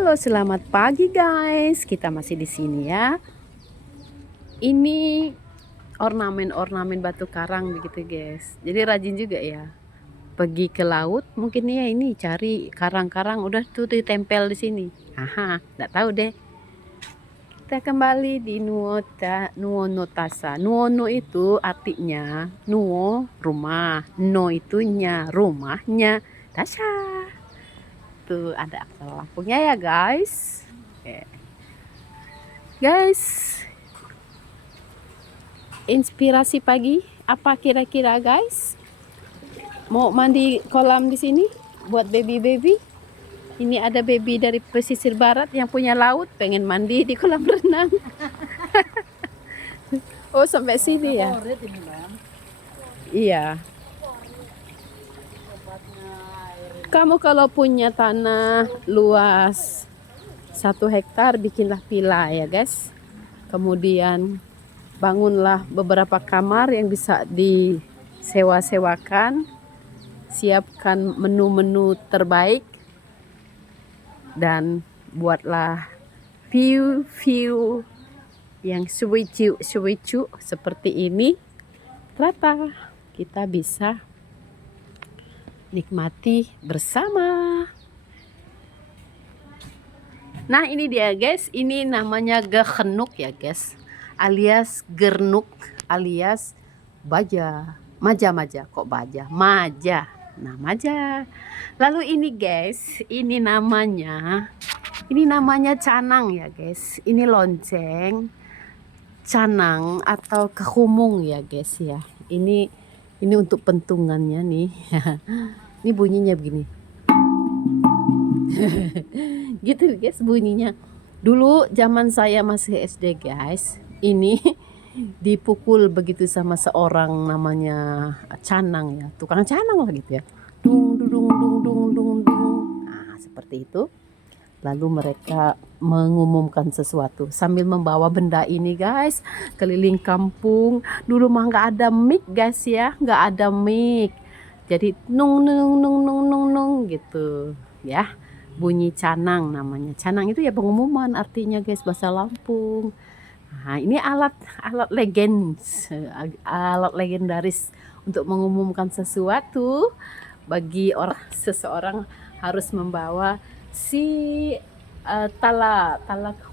Halo, selamat pagi guys. Kita masih di sini ya. Ini ornamen-ornamen batu karang begitu guys. Jadi rajin juga ya. Pergi ke laut, mungkin ya ini cari karang-karang udah tuh ditempel di sini. Aha, enggak tahu deh. Kita kembali di Nuono Tasa. Nuono itu artinya Nuo rumah, No itunya rumahnya, Tasa. Tuh ada aksara Lampungnya ya guys. Oke. Guys, inspirasi pagi apa kira-kira guys? Mau mandi kolam di sini buat baby-baby? Ini ada baby dari pesisir barat yang punya laut pengen mandi di kolam renang. Oh, sampai sini ya? Iya. Kamu kalau punya tanah luas 1 hektar bikinlah villa ya guys. Kemudian bangunlah beberapa kamar yang bisa disewa-sewakan. Siapkan menu-menu terbaik dan buatlah view yang sewicu seperti ini. Rata kita bisa nikmati bersama. Nah ini dia guys, ini namanya gegenuk ya guys, alias gernuk alias baja, maja kok baja, maja. Nah maja. Lalu ini guys, ini namanya canang ya guys. Ini lonceng canang atau kehumung ya guys ya. Ini untuk pentungannya nih. Ini bunyinya begini. Gitu guys bunyinya. Dulu zaman saya masih SD guys, ini dipukul begitu sama seorang namanya canang ya, tukang canang lah gitu ya. Dung dung dung dung dung dung. Nah, seperti itu. Lalu mereka mengumumkan sesuatu sambil membawa benda ini guys keliling kampung. Dulu mah nggak ada mic guys ya, nggak ada mic. Jadi nung nung nung nung nung nung gitu ya. Bunyi canang namanya. Canang itu ya pengumuman artinya guys bahasa Lampung. Nah, ini alat legendaris untuk mengumumkan sesuatu. Bagi seseorang harus membawa si tala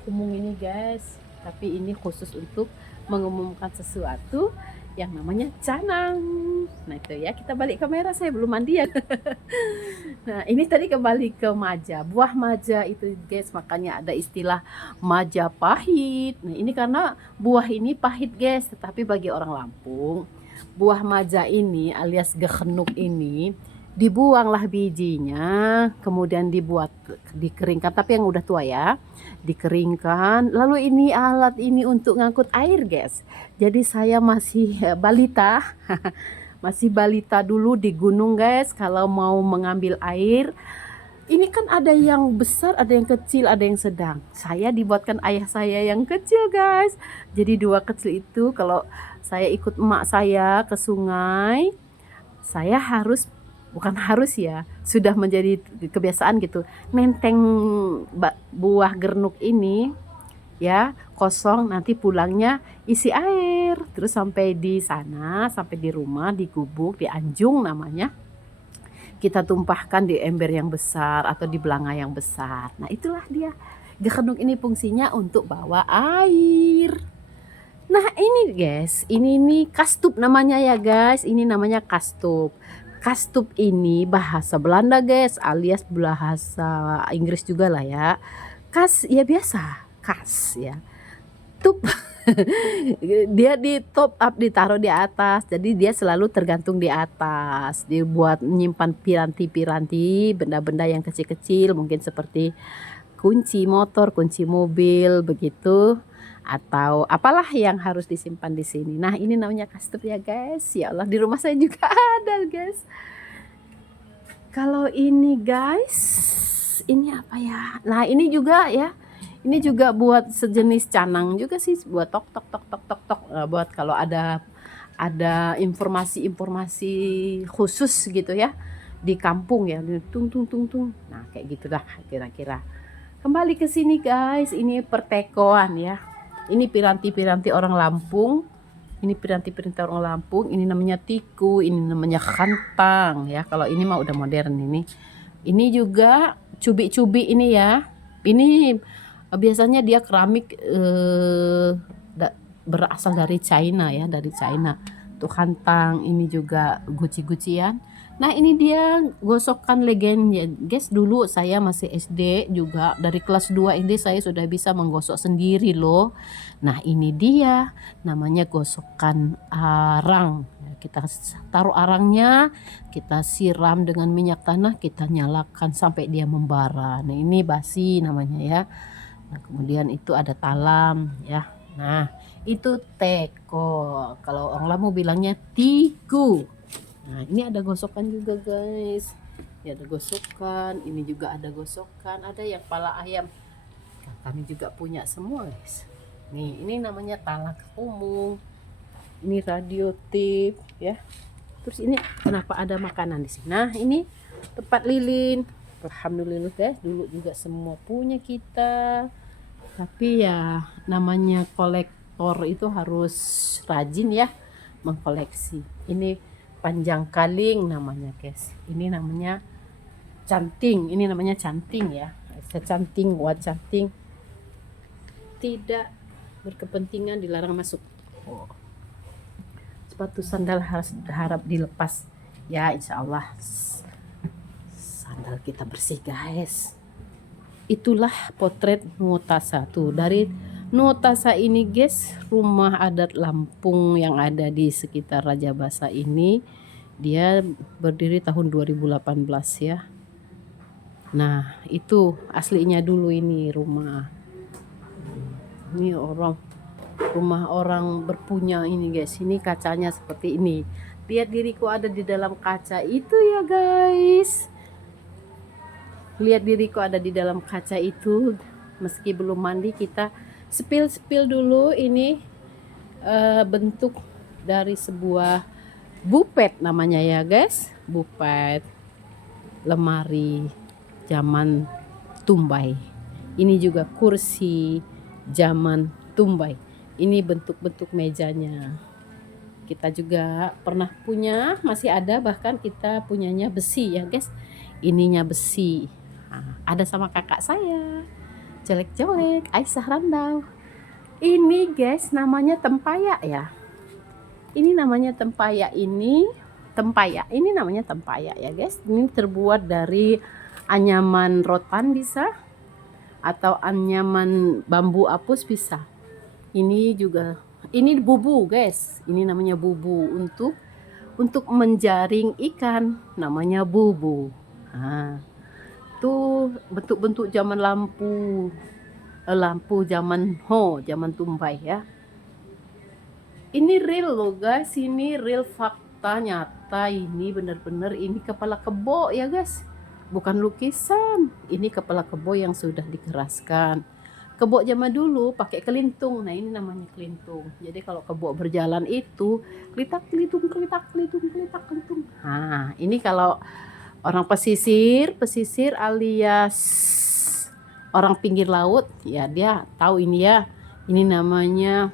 kumung ini guys. Tapi ini khusus untuk mengumumkan sesuatu yang namanya canang. Nah itu ya, kita balik kamera, saya belum mandi ya. Nah ini tadi kembali ke maja, buah maja itu guys, makanya ada istilah Majapahit. Nah ini karena buah ini pahit guys, tetapi bagi orang Lampung buah maja ini alias gegenuk ini dibuanglah bijinya, kemudian dikeringkan, tapi yang udah tua ya, dikeringkan. Lalu ini alat ini untuk ngangkut air guys. Jadi saya masih balita masih balita dulu di gunung guys, kalau mau mengambil air ini kan ada yang besar, ada yang kecil, ada yang sedang. Saya dibuatkan ayah saya yang kecil guys. Jadi 2 kecil itu kalau saya ikut emak saya ke sungai, saya bukan harus ya, sudah menjadi kebiasaan gitu, nenteng buah gernuk ini ya, kosong, nanti pulangnya isi air terus sampai di sana, sampai di rumah, di gubuk, di anjung namanya, kita tumpahkan di ember yang besar atau di belanga yang besar. Nah itulah dia, gernuk ini fungsinya untuk bawa air. Nah ini guys, ini nih kastup namanya ya guys, ini namanya kastup. Kastup ini bahasa Belanda guys, alias bahasa Inggris juga lah ya. Kas ya biasa, kas ya. Tup dia di top up, ditaruh di atas, jadi dia selalu tergantung di atas, dibuat menyimpan piranti-piranti, benda-benda yang kecil-kecil mungkin seperti kunci motor, kunci mobil begitu, atau apalah yang harus disimpan di sini. Nah ini namanya kastup ya guys. Ya Allah, di rumah saya juga ada guys. Kalau ini guys, ini apa ya? Nah ini juga ya, ini juga buat sejenis canang juga sih, buat tok tok tok tok tok tok, buat kalau ada informasi-informasi khusus gitu ya di kampung ya, tung tung tung tung. Nah kayak gitu dah kira-kira. Kembali ke sini guys, ini pertekoan ya. Ini piranti-piranti orang Lampung. Ini piranti-piranti orang Lampung. Ini namanya tiku, ini namanya kantang ya. Kalau ini mah udah modern ini. Ini juga cubik-cubik ini ya. Ini biasanya dia keramik berasal dari China ya, dari China. Tuh kantang, ini juga guci-gucian. Nah ini dia gosokan legend ya guys. Dulu saya masih SD juga, dari kelas 2 SD saya sudah bisa menggosok sendiri loh. Nah ini dia namanya gosokan arang. Kita taruh arangnya, kita siram dengan minyak tanah, kita nyalakan sampai dia membara. Nah ini basi namanya ya. Nah kemudian itu ada talam ya. Nah itu teko, kalau orang Lampung bilangnya tiku. Nah ini ada gosokan juga guys. Ini ada gosokan, ini juga ada gosokan, ada yang pala ayam. Nah, kami juga punya semua guys. Nih ini namanya talak umum. Ini radio tip ya. Terus ini kenapa ada makanan di sini? Nah ini tempat lilin. Alhamdulillah guys, dulu juga semua punya kita. Tapi ya namanya kolektor itu harus rajin ya mengkoleksi. Ini panjang kaling namanya guys. Ini namanya canting. Ini namanya canting ya. Secanting, canting. Tidak berkepentingan, dilarang masuk. Oh. Sepatu sandal harap dilepas. Ya insya Allah sandal kita bersih guys. Itulah potret Nuotasa tuh. Dari Nuotasa ini guys, rumah adat Lampung yang ada di sekitar Rajabasa ini, dia berdiri tahun 2018 ya. Nah itu aslinya dulu ini rumah. Ini rumah orang berpunya ini guys. Ini kacanya seperti ini. Lihat diriku ada di dalam kaca itu ya guys. Lihat diriku ada di dalam kaca itu. Meski belum mandi, kita spill dulu. Ini bentuk dari sebuah bupet namanya ya guys. Bupet lemari zaman Tumbai. Ini juga kursi zaman Tumbai. Ini bentuk-bentuk mejanya. Kita juga pernah punya, masih ada, bahkan kita punyanya besi ya guys. Ininya besi. Nah, ada sama kakak saya, jelek-jelek, Aisyah Randau. Ini guys namanya tempayak ya. Ini namanya tempayak ini. Ini namanya tempayak ya guys. Ini terbuat dari anyaman rotan bisa, atau anyaman bambu apus bisa. Ini juga, ini bubu guys. Ini namanya bubu untuk menjaring ikan, namanya bubu. Nah, tuh bentuk-bentuk zaman lampu zaman zaman Tumbai ya. Ini real loh guys, ini real fakta nyata, ini benar-benar ini kepala kebo ya guys. Bukan lukisan, ini kepala kebo yang sudah dikeraskan. Kebo zaman dulu pakai kelintung. Nah ini namanya kelintung. Jadi kalau kebo berjalan itu kelitak kelitung. Nah ini kalau orang pesisir alias orang pinggir laut ya, dia tahu ini ya. Ini namanya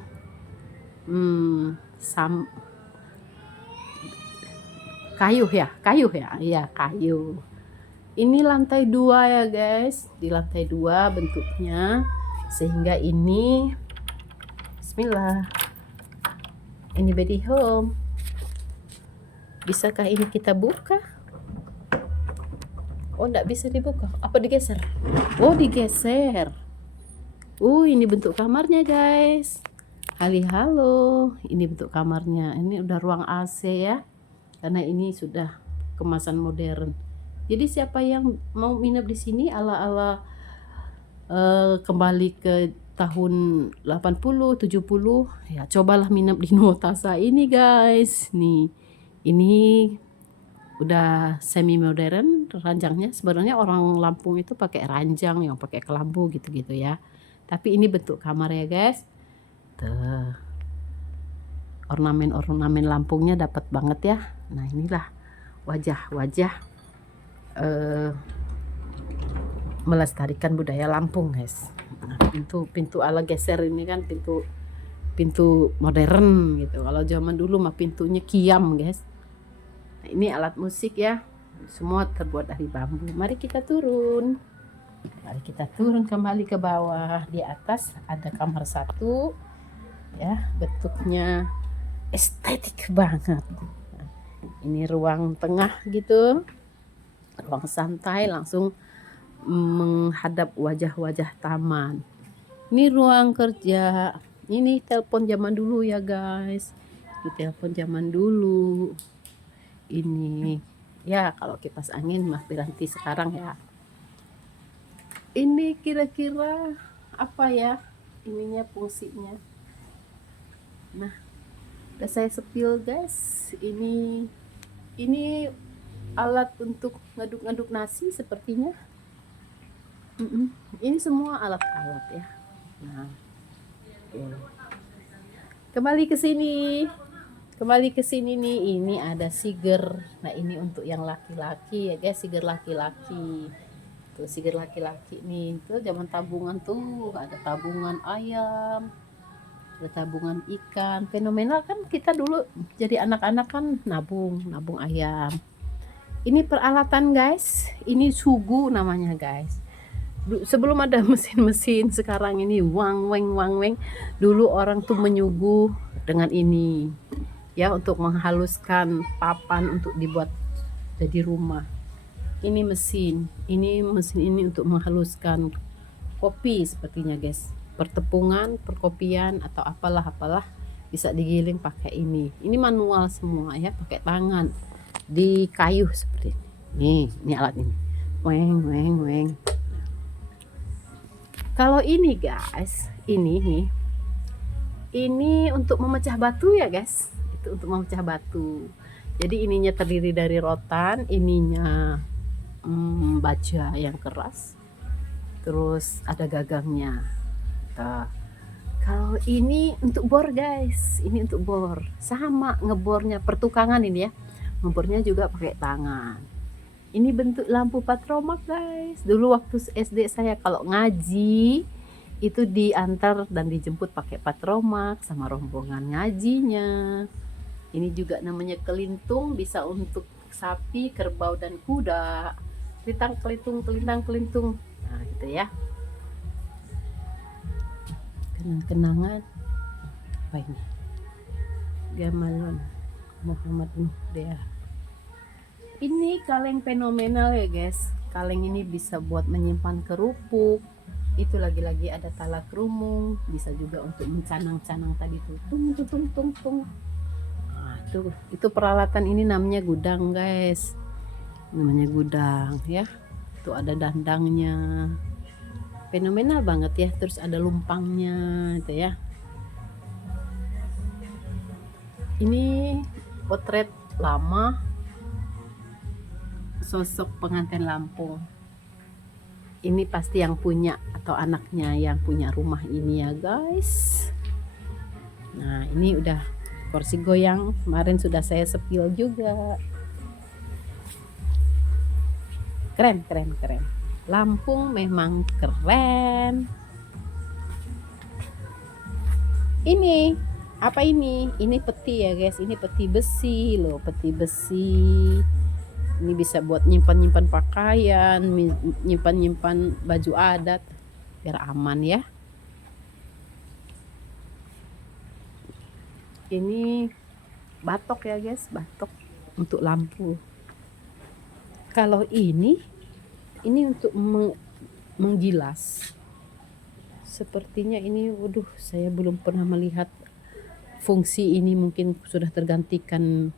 kayu ya. Iya kayu. Ini lantai 2 ya guys. Di lantai 2 bentuknya, sehingga ini bismillah. Ini body home. Bisakah ini kita buka? Oh enggak bisa dibuka. Apa digeser? Oh digeser. Ini bentuk kamarnya guys. Halo. Ini bentuk kamarnya. Ini udah ruang AC ya. Karena ini sudah kemasan modern. Jadi siapa yang mau nginep di sini ala-ala kembali ke tahun 80, 70, ya cobalah nginep di Nuotasa ini guys. Nih, ini udah semi modern ranjangnya. Sebenarnya orang Lampung itu pakai ranjang yang pakai kelambu gitu-gitu ya. Tapi ini bentuk kamar ya guys. Tuh. Ornamen Lampungnya dapat banget ya. Nah, inilah wajah melestarikan budaya Lampung, guys. Nah, pintu ala geser ini kan pintu modern gitu. Kalau zaman dulu mah pintunya kiam, guys. Nah, ini alat musik ya. Semua terbuat dari bambu. Mari kita turun. Mari kita turun kembali ke bawah. Di atas ada kamar satu. Ya, bentuknya estetik banget. Nah, ini ruang tengah gitu. Ruang santai langsung menghadap wajah-wajah taman. Ini ruang kerja. Ini telepon zaman dulu ya guys. Ini telepon zaman dulu. Ini ya kalau kipas angin mah piranti sekarang ya. Ini kira-kira apa ya ininya fungsinya. Nah, udah saya sepil guys. Ini alat untuk ngaduk-ngaduk nasi sepertinya. Ini semua alat-alat ya. Nah, okay. Kembali ke sini nih. Ini ada siger. Nah, ini untuk yang laki-laki ya guys, siger laki-laki. Tuh siger laki-laki nih. Tuh zaman tabungan tuh ada tabungan ayam, ada tabungan ikan. Fenomenal kan kita dulu jadi anak-anak kan nabung ayam. Ini peralatan guys. Ini sugu namanya guys. Sebelum ada mesin-mesin sekarang ini wang weng dulu orang tuh menyuguh dengan ini ya untuk menghaluskan papan untuk dibuat jadi rumah. Ini mesin ini untuk menghaluskan kopi sepertinya guys, pertepungan, perkopian atau apalah bisa digiling pakai ini manual semua ya, pakai tangan di kayu seperti ini. Ini alat ini weng. Kalau ini guys, ini untuk memecah batu ya guys. Itu untuk memecah batu. Jadi ininya terdiri dari rotan, ininya baja yang keras. Terus ada gagangnya. Nah, kalau ini untuk bor guys, ini untuk bor. Sama ngebornya pertukangan ini ya. Ngebornya juga pakai tangan. Ini bentuk lampu patromak guys. Dulu waktu SD saya kalau ngaji itu diantar dan dijemput pakai patromak sama rombongan ngajinya. Ini juga namanya kelintung, bisa untuk sapi, kerbau dan kuda. Kelintang kelintung. Nah, gitu ya. Kenang-kenangan apa ini? Gamelan Muhammad Muhdiyah. Ini kaleng fenomenal ya guys. Kaleng ini bisa buat menyimpan kerupuk. Itu lagi-lagi ada talak rumung. Bisa juga untuk mencanang-canang tadi tuh. Tung. Nah, itu peralatan ini namanya gudang guys. Namanya gudang ya. Tuh ada dandangnya. Fenomenal banget ya. Terus ada lumpangnya itu ya. Ini potret lama sosok pengantin Lampung. Ini pasti yang punya atau anaknya yang punya rumah ini ya guys. Nah, ini udah kursi goyang, kemarin sudah saya sepil juga. Keren. Lampung memang keren. Ini apa ini? Ini peti ya guys. Ini peti besi loh, peti besi. Ini bisa buat nyimpan pakaian, nyimpan baju adat biar aman ya. Ini batok ya guys, batok untuk lampu. Kalau ini untuk menggilas. Sepertinya ini, waduh, saya belum pernah melihat fungsi ini, mungkin sudah tergantikan.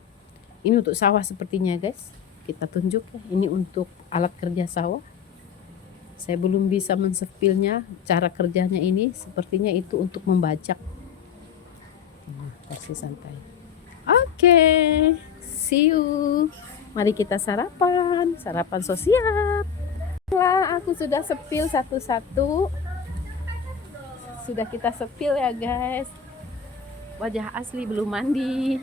Ini untuk sawah sepertinya guys. Kita tunjuk ya, ini untuk alat kerja sawah. Saya belum bisa mensepilnya cara kerjanya ini. Sepertinya itu untuk membajak. Versi santai. Oke, see you. Mari kita sarapan sosial. Setelah aku sudah sepil satu-satu. Sudah kita sepil ya guys. Wajah asli belum mandi.